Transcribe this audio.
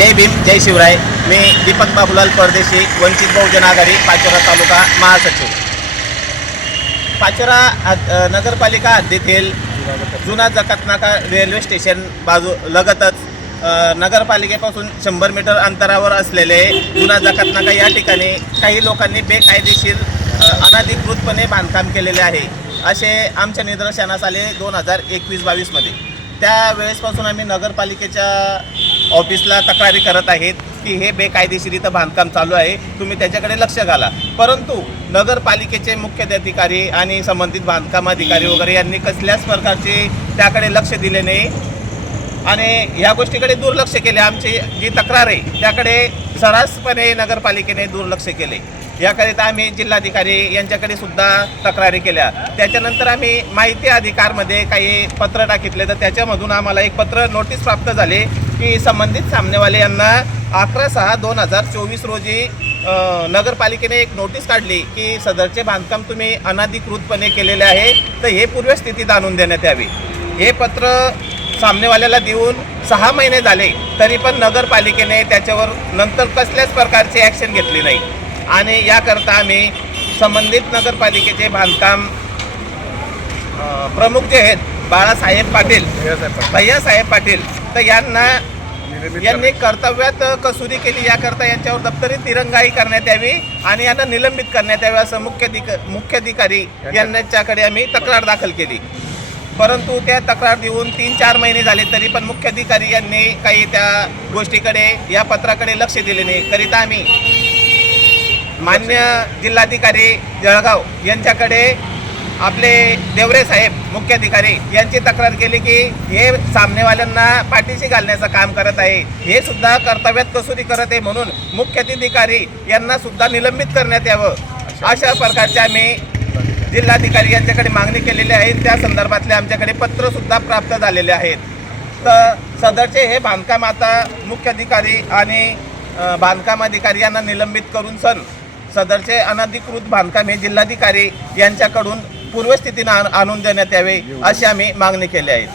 जय भीम जय शिवराय। मी दीपक बाबूलाल परदेशी, वंचित बहुजन आघाडी पाचोरा तालुका महासचिव। पाचोरा नगरपालिका हद्दीतील जुना जकातनाका रेल्वे स्टेशन बाजू लगतच नगरपालिकेपासून 100 मीटर अंतरावर असलेले जुना जकातनाका या ठिकाणी काही लोकांनी बेकायदेशीर अनधिकृतपणे बांधकाम केलेले आहे असे आमच्या निदर्शनास आले 2021-22 मध्ये। त्यावेळेसपासून आम्ही नगरपालिकेच्या ऑफिसला तक्रारी करत आहेत की हे बेकायदेशीर इथं बांधकाम चालू आहे, तुम्ही त्याच्याकडे लक्ष घाला। परंतु नगरपालिकेचे मुख्याधिकारी आणि संबंधित बांधकाम अधिकारी वगैरे यांनी कसल्याच प्रकारचे त्याकडे लक्ष दिले नाही आणि या गोष्टीकडे दुर्लक्ष केले। आमची जी तक्रार आहे त्याकडे सर्रासपणे नगरपालिकेने दुर्लक्ष केले। याकरिता आम्ही जिल्हाधिकारी यांच्याकडे सुद्धा तक्रारी केल्या। त्याच्यानंतर आम्ही माहिती अधिकारमध्ये काही पत्र टाकितले, तर त्याच्यामधून आम्हाला एक पत्र नोटीस प्राप्त झाले की संबंधित सामनेवाले यांना 11/6/2024 रोजी नगरपालिकेने एक नोटीस काढली की सदरचे बांधकाम तुम्ही अनधिकृतपणे केलेले आहे, तर हे पूर्वस्थितीत आणून देण्यात यावे। हे पत्र सामनेवाल्याला देऊन 6 महिने झाले, तरी पण नगरपालिकेने त्याच्यावर नंतर कसल्याच प्रकारची ॲक्शन घेतली नाही आणि याकरता आम्ही संबंधित नगरपालिकेचे बांधकाम प्रमुख जे आहेत बाळासाहेब पाटील, भैयासाहेब पाटील, तर यांनी कर्तव्यात कसुरी केली। याकरता यांच्यावर दप्तरी दिरंगाई करण्यात यावी आणि यांना निलंबित करण्यात यावे असं मुख्याधिकारी यांच्याकडे आम्ही तक्रार दाखल केली। परंतु त्या तक्रार देऊन 3-4 महिने झाले, तरी पण मुख्याधिकारी यांनी काही त्या गोष्टीकडे या पत्राकडे लक्ष दिले नाही। करिता आम्ही मान्य जिल्हाधिकारी जळगाव यांच्याकडे आपले देवरे साहेब मुख्याधिकारी यांची तक्रार केली की हे सामनेवाल्यांना पाठीशी घालण्याचं काम करत आहे, हे सुद्धा कर्तव्यात कसुरी करत आहे, म्हणून मुख्याधिकारी यांना सुद्धा निलंबित करण्यात यावं अशा प्रकारचे आम्ही जिल्हाधिकारी यांच्याकडे मागणी केलेली आहे। त्या संदर्भातले आमच्याकडे पत्र सुद्धा प्राप्त झालेले आहेत। तर सदरचे हे बांधकाम आता मुख्याधिकारी आणि बांधकाम अधिकारी यांना निलंबित करून सदरचे अनधिकृत बांधकाम हे जिल्हाधिकारी यांच्याकडून पूर्वस्थितीने आणून देण्यात यावे अशी आम्ही मागणी केली आहे।